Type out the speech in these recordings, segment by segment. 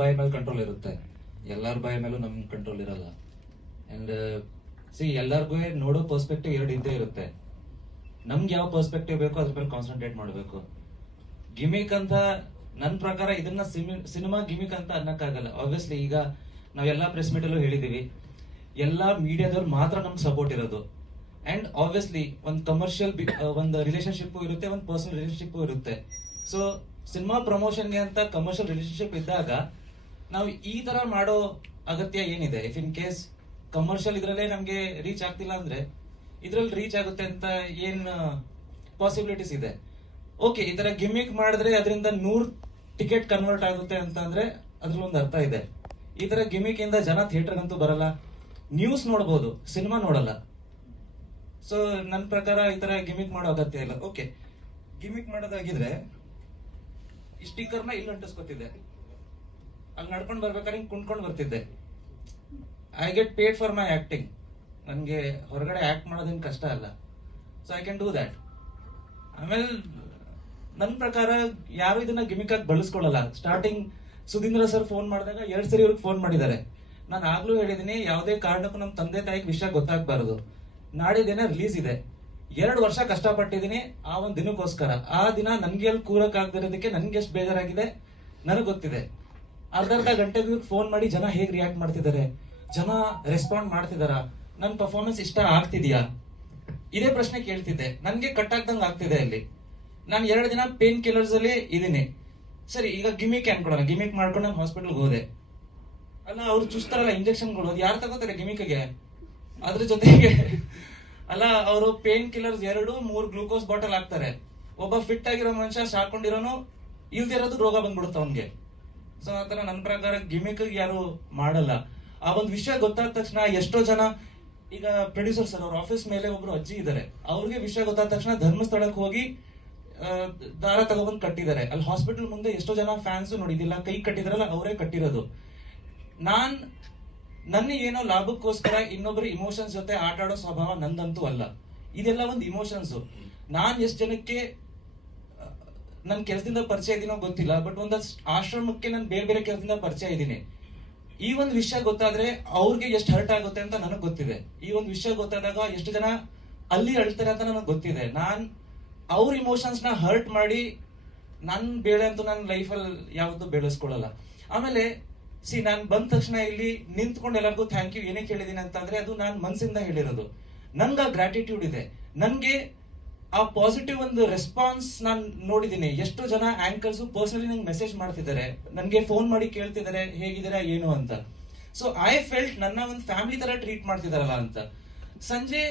ಬಾಯಿ ಮೇಲೆ ಕಂಟ್ರೋಲ್ ಇರುತ್ತೆ. ಎಲ್ಲರ ಬಾಯಿ ಮೇಲೂ ನಮ್ ಕಂಟ್ರೋಲ್ ಇರಲ್ಲ. ಅಂಡ್ ಸಿ ಎಲ್ಲರಿಗೂ ನೋಡೋ ಪರ್ಸ್ಪೆಕ್ಟಿವ್ ಎರಡು ಇದ್ದೇ ಇರುತ್ತೆ. ನಮ್ಗೆ ಯಾವ ಪರ್ಸ್ಪೆಕ್ಟಿವ್ ಬೇಕೋ ಅದ್ರ ಮೇಲೆ ಕಾನ್ಸಂಟ್ರೇಟ್ ಮಾಡಬೇಕು. ಗಿಮಿಕ್ ಅಂತ ನನ್ನ ಪ್ರಕಾರ ಇದನ್ನ ಸಿನಿಮಾ ಗಿಮಿಕ್ ಅಂತ ಅನ್ನಕ್ಕಾಗಲ್ಲ. ಆಬ್ವಿಯಸ್ಲಿ ಈಗ ನಾವೆಲ್ಲ ಪ್ರೆಸ್ ಮೀಟ್ ಅಲ್ಲೂ ಹೇಳಿದೀವಿ. ಎಲ್ಲಾ ಮೀಡಿಯಾದವ್ರು ಮಾತ್ರ ನಮ್ಗೆ ಸಪೋರ್ಟ್ ಇರೋದು. ಅಂಡ್ ಆಬ್ವಿಯಸ್ಲಿ ಒಂದು ಕಮರ್ಷಿಯಲ್ ಒಂದು ರಿಲೇಶನ್ಶಿಪ್ ಇರುತ್ತೆ, ಒಂದು ಪರ್ಸನಲ್ ರಿಲೇಶನ್ಶಿಪ್ ಇರುತ್ತೆ. ಸೊ ಸಿನಿಮಾ ಪ್ರಮೋಷನ್ಗೆ ಅಂತ ಕಮರ್ಷಿಯಲ್ ರಿಲೇಶನ್ಶಿಪ್ ಇದ್ದಾಗ ನಾವು ಈ ತರ ಮಾಡೋ ಅಗತ್ಯ ಏನಿದೆ? ಇಫ್ ಇನ್ ಕೇಸ್ ಕಮರ್ಷಿಯಲ್ ಇದ್ರಲ್ಲೇ ನಮ್ಗೆ ರೀಚ್ ಆಗ್ತಿಲ್ಲ ಅಂದ್ರೆ, ಇದ್ರಲ್ಲಿ ರೀಚ್ ಆಗುತ್ತೆ ಅಂತ ಏನ್ ಪಾಸಿಬಿಲಿಟೀಸ್ ಇದೆ? ಓಕೆ ಈ ತರ ಗಿಮಿಕ್ ಮಾಡಿದ್ರೆ ಅದರಿಂದ ನೂರ್ ಟಿಕೆಟ್ ಕನ್ವರ್ಟ್ ಆಗುತ್ತೆ ಅಂತ ಅಂದ್ರೆ ಅದ್ರಲ್ಲೊಂದು ಅರ್ಥ ಇದೆ. ಈ ತರ ಗಿಮಿಕ್ ಇಂದ ಜನ ಥಿಯೇಟರ್ ಅಂತೂ ಬರಲ್ಲ. ನ್ಯೂಸ್ ನೋಡಬಹುದು ಸಿನಿಮಾ ನೋಡಲ್ಲ. ಸೊ ನನ್ನ ಪ್ರಕಾರ ಈ ತರ ಗಿಮಿಕ್ ಮಾಡೋ ಅಗತ್ಯ ಇಲ್ಲ. ಓಕೆ ಗಿಮಿಕ್ ಮಾಡೋದಾಗಿದ್ರೆ, ಈ ಸ್ಟಿಕ್ಕರ್ನ ಇಲ್ಲಿ ಅಂಟಿಸ್ಕೊತಿದ್ದೆ. ಅಲ್ಲಿ ನಡ್ಕೊಂಡು ಬರ್ಬೇಕಾದ್ರೆ ಹಿಂಗೆ ಕುಂಡ್ಕೊಂಡು ಬರ್ತಿದ್ದೆ. I get paid for my acting ನನಗೆ ಹೊರಗಡೆ ಆಕ್ಟ್ ಮಾಡೋದೇನು ಕಷ್ಟ ಅಲ್ಲ. So I can do that ಆಮೇಲೆ ನನ್ನ ಪ್ರಕಾರ ಯಾರು ಇದನ್ನ ಗಿಮಿಕ್ ಆಗಿ ಬಳಸ್ಕೊಳ್ಳಲ್ಲ. ಸ್ಟಾರ್ಟಿಂಗ್ ಸುಧೀಂದ್ರ ಸರ್ ಫೋನ್ ಮಾಡಿದಾಗ ಎರಡ್ ಸರಿ ಇವ್ರಿಗೆ ಫೋನ್ ಮಾಡಿದ್ದಾರೆ. ನಾನು ಆಗ್ಲೂ ಹೇಳಿದೀನಿ, ಯಾವುದೇ ಕಾರಣಕ್ಕೂ ನಮ್ಮ ತಂದೆ ತಾಯಿಗೆ ವಿಷಯ ಗೊತ್ತಾಗ್ಬಾರದು. ನಾಡಿದ್ದೇನೆ ರಿಲೀಸ್ ಇದೆ. ಎರಡು ವರ್ಷ ಕಷ್ಟಪಟ್ಟಿದ್ದೀನಿ ಆ ಒಂದು ದಿನಕ್ಕೋಸ್ಕರ. ಆ ದಿನ ನನಗೆ ಅಲ್ಲಿ ಕೂರಕ್ ನನಗೆ ನನ್ಗೆ ಎಷ್ಟು ಬೇಜಾರಾಗಿದೆ? ನನಗೆ ಗೊತ್ತಿದೆ. ಅರ್ಧ ಅರ್ಧ ಗಂಟೆಗೆ ಫೋನ್ ಮಾಡಿ ಜನ ಹೇಗೆ ರಿಯಾಕ್ಟ್ ಮಾಡ್ತಿದ್ದಾರೆ? ಜನ ರೆಸ್ಪಾಂಡ್ ಮಾಡ್ತಿದಾರ ನನ್ ಪರ್ಫಾರ್ಮೆನ್ಸ್ ಇಷ್ಟ ಆಗ್ತಿದ್ಯಾ? ಇದೇ ಪ್ರಶ್ನೆ ಕೇಳ್ತಿದ್ದೆ. ನನ್ಗೆ ಕಟ್ ಆಗ್ದಂಗ್ ಆಗ್ತಿದೆ ಅಲ್ಲಿ. ನಾನು ಎರಡು ದಿನ ಪೇನ್ ಕಿಲ್ಲರ್ಸ್ ಅಲ್ಲಿ ಇದೀನಿ. ಸರಿ, ಈಗ ಗಿಮಿಕ್ ಅನ್ಕೊಡೋಣ ಗಿಮಿಕ್ ಮಾಡ್ಕೊಂಡು ನಾನು ಹಾಸ್ಪಿಟಲ್ಗೆ ಹೋದೆ. ಅಲ್ಲ, ಅವ್ರು ಚುಸ್ತಾರಲ್ಲ ಇಂಜೆಕ್ಷನ್ಗಳು ಕೊಡೋದು. ಯಾರು ತಗೋತಾರೆ ಗಿಮಿಕ್ಗೆ ಅದ್ರ ಜೊತೆಗೆ ಅಲ್ಲ, ಅವರು ಪೇನ್ ಕಿಲ್ಲರ್ಸ್ ಎರಡು, ಮೂರ್ ಗ್ಲೂಕೋಸ್ ಬಾಟಲ್ ಹಾಕ್ತಾರೆ. ಒಬ್ಬ ಫಿಟ್ ಆಗಿರೋ ಮನುಷ್ಯ ಸಾಕೊಂಡಿರೋನು ಇಲ್ದಿರೋದು ರೋಗ ಬಂದ್ಬಿಡುತ್ತೆ ಅವನ್ಗೆ. ಸೊ ಆತರ ನನ್ನ ಪ್ರಕಾರ ಗಿಮಿಕ್ ಯಾರು ಮಾಡಲ್ಲ. ಆ ಒಂದು ವಿಷಯ ಗೊತ್ತಾದ ತಕ್ಷಣ ಎಷ್ಟೋ ಜನ ಈಗ ಪ್ರೊಡ್ಯೂಸರ್ ಸರ್ ಅವ್ರ ಆಫೀಸ್ ಮೇಲೆ ಒಬ್ರು ಅಜ್ಜಿ ಇದ್ದಾರೆ ಅವ್ರಿಗೆ ವಿಷಯ ಗೊತ್ತಾದ ತಕ್ಷಣ ಧರ್ಮಸ್ಥಳಕ್ಕೆ ಹೋಗಿ ಆ, ದಾರ ತಗೊಬಂದು ಕಟ್ಟಿದ್ದಾರೆ. ಅಲ್ಲಿ ಹಾಸ್ಪಿಟಲ್ ಮುಂದೆ ಎಷ್ಟೋ ಜನ ಫ್ಯಾನ್ಸ್ ನೋಡಿದಿಲ್ಲ ಕೈ ಕಟ್ಟಿದ್ರಲ್ಲ ಅವರೇ ಕಟ್ಟಿರೋದು. ನಾನ್ ನನ್ನ ಏನೋ ಲಾಭಕ್ಕೋಸ್ಕರ ಇನ್ನೊಬ್ಬರ ಇಮೋಷನ್ಸ್ ಜೊತೆ ಆಟ ಆಡೋ ಸ್ವಭಾವ ನಂದಂತೂ ಅಲ್ಲ. ಇದೆಲ್ಲ ಒಂದು ಇಮೋಷನ್ಸ್ ನಾನ್ ಎಷ್ಟು ಜನಕ್ಕೆ ನನ್ ಕೆಲಸದಿಂದ ಪರಿಚಯ ಇದೀನೋ ಗೊತ್ತಿಲ್ಲ ಬಟ್ ಒಂದಷ್ಟು ಆಶ್ರಮಕ್ಕೆ ನಾನು ಬೇರೆ ಬೇರೆ ಕೆಲಸದಿಂದ ಪರಿಚಯ ಇದ್ದೀನಿ ಈ ಒಂದು ವಿಷಯ ಗೊತ್ತಾದ್ರೆ ಅವ್ರಿಗೆ ಎಷ್ಟು ಹರ್ಟ್ ಆಗುತ್ತೆ ಅಂತ ನನಗೆ ಗೊತ್ತಿದೆ. ಈ ಒಂದು ವಿಷಯ ಗೊತ್ತಾದಾಗ ಎಷ್ಟು ಜನ ಅಲ್ಲಿ ಅಳ್ತಾರೆ ಅಂತ ನನಗೆ ಗೊತ್ತಿದೆ. ನಾನ್ ಅವ್ರ ಇಮೋಷನ್ಸ್ನ ಹರ್ಟ್ ಮಾಡಿ ನನ್ ಬೇಳೆ ಅಂತೂ ನನ್ನ ಲೈಫಲ್ಲಿ ಯಾವತ್ತೂ ಬೆಳೆಸ್ಕೊಳ್ಳಲ್ಲ. ಆಮೇಲೆ ಸಿ ನಾನು ಬಂದ ತಕ್ಷಣ ಇಲ್ಲಿ ನಿಂತ್ಕೊಂಡು ಎಲ್ಲರಿಗೂ ಥ್ಯಾಂಕ್ ಯು ಏನಕ್ಕೆ ಹೇಳಿದೀನಿ ಅಂತಂದ್ರೆ ಅದು ನಾನು ಮನ್ಸಿಂದ ಹೇಳಿರೋದು. ಆ ಗ್ರಾಟಿಟ್ಯೂಡ್ ಇದೆ. ನನ್ಗೆ ಆ ಪಾಸಿಟಿವ್ ಒಂದು ರೆಸ್ಪಾನ್ಸ್ ನಾನು ನೋಡಿದ್ದೀನಿ ಎಷ್ಟು ಜನ ಆಂಕರ್ಸ್ ಪರ್ಸನಲಿ ನಂಗೆ ಮೆಸೇಜ್ ಮಾಡ್ತಿದ್ದಾರೆ. ನನಗೆ ಫೋನ್ ಮಾಡಿ ಕೇಳ್ತಿದ್ದಾರೆ, ಹೇಗಿದ್ದೀರಾ, ಏನು ಅಂತ. ಸೊ ಐ ಫೆಲ್ಟ್ ನನ್ನ ಒಂದು ಫ್ಯಾಮಿಲಿ ತರ ಟ್ರೀಟ್ ಮಾಡ್ತಿದಾರಲ್ಲ ಅಂತ. ಸಂಜೆ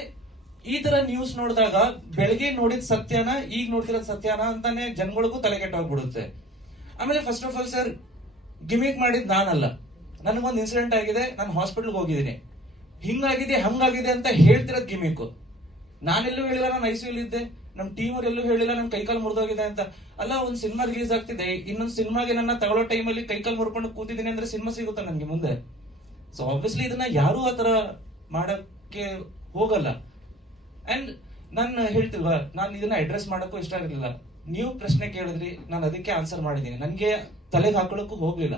ಈ ತರ ನ್ಯೂಸ್ ನೋಡಿದಾಗ ಬೆಳಗ್ಗೆ ನೋಡಿದ ಸತ್ಯನ, ಈಗ ನೋಡ್ತಿರೋದ್ ಸತ್ಯನ ಅಂತಾನೆ ಜನಗಳಿಗೂ ತಲೆ ಕೆಟ್ಟೋಗ್ಬಿಡುತ್ತೆ. ಆಮೇಲೆ first of all sir gimmick ಮಾಡಿದ್ ನಾನಲ್ಲ. ನನಗೊಂದು ಇನ್ಸಿಡೆಂಟ್ ಆಗಿದೆ, ನಾನು ಹಾಸ್ಪಿಟಲ್ಗೆ ಹೋಗಿದ್ದೀನಿ. ಹಿಂಗಾಗಿದೆ, ಹಂಗಾಗಿದೆ ಅಂತ ಹೇಳ್ತಿರೋದ್ ಗಿಮಿಕ್ ನಾನೆಲ್ಲೂ ಹೇಳಿಲ್ಲ, ನಾನು ಐಸಿಯಲ್ಲಿ ಇದ್ದೆ ನಮ್ ಟೀಮ್ ಎಲ್ಲೂ ಹೇಳಿಲ್ಲ, ನನ್ ಕೈಕಾಲ್ ಮುರಿದೋಗಿದೆ ಅಂತ. ಅಲ್ಲ, ಒಂದ್ ಸಿನಿಮಾ ರಿಲೀಸ್ ಆಗ್ತಿದೆ. ಇನ್ನೊಂದ್ ಸಿನಿಮಾಗೆ ನನ್ನ ತಗೊಳ್ಳೋ ಟೈಮಲ್ಲಿ ಕೈಕಾಲ್ ಮುರ್ಕೊಂಡು ಕೂತಿದ್ದೀನಿ ಅಂದ್ರೆ ಸಿನಿಮಾ ಸಿಗುತ್ತಾ ನನ್ಗೆ ಮುಂದೆ? ಸೊ ಆಬ್ವಿಯಸ್ಲಿ ಇದನ್ನ ಯಾರು ಆತರ ಮಾಡಕ್ಕೆ ಹೋಗಲ್ಲ. ಅಂಡ್ ನಾನು ಹೇಳ್ತಿಲ್ವಾ, ನಾನು ಇದನ್ನ ಅಡ್ರೆಸ್ ಮಾಡಕ್ಕೂ ಇಷ್ಟ ಇರಲಿಲ್ಲ ನೀವು ಪ್ರಶ್ನೆ ಕೇಳಿದ್ರಿ, ನಾನು ಅದಕ್ಕೆ ಆನ್ಸರ್ ಮಾಡಿದ್ದೀನಿ. ನನಗೆ ತಲೆಗೆ ಹಾಕೊಳ್ಳೋಕ್ಕೂ ಹೋಗ್ಲಿಲ್ಲ.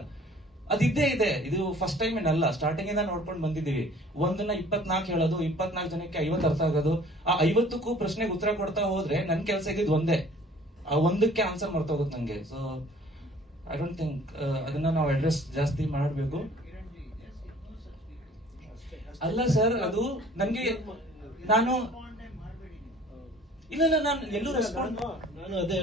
ಅದಿದ್ದೇ ಇದೆ. ಇದು ಫಸ್ಟ್ ಟೈಮ್ ಏನಲ್ಲ. ಸ್ಟಾರ್ಟಿಂಗ್ ಇಂದ ನೋಡ್ಕೊಂಡು ಬಂದಿದ್ದೀವಿ. ಒಂದನ್ನ ಇಪ್ಪತ್ನಾಲ್ಕು ಹೇಳೋದು, ಇಪ್ಪತ್ನಾಲ್ಕು ಜನಕ್ಕೆ ಐವತ್ತು ಅರ್ಥ ಆಗೋದು. ಆ ಐವತ್ತಕ್ಕೂ ಪ್ರಶ್ನೆಗೆ ಉತ್ತರ ಕೊಡ್ತಾ ಹೋದ್ರೆ ನನ್ ಕೆಲಸ ಇದ್ದಿದ್ದು ಒಂದೇ. ಆ ಒಂದಕ್ಕೆ ಆನ್ಸರ್ ಮರ್ತೋಗುತ್ತೆ ನಂಗೆ. ಸೊ ಐ ಡೋಂಟ್ ಥಿಂಕ್ ಅದನ್ನ ನಾವು ಅಡ್ರೆಸ್ ಜಾಸ್ತಿ ಮಾಡಬೇಕು. ಅಲ್ಲ ಸರ್ ಅದು ನನ್ಗೆ ನಾನು, ಇಲ್ಲ ನಾನು ಎಲ್ಲೂ ರೆಸ್ಪಾಂಡ್ ನಾನು ಅದೇ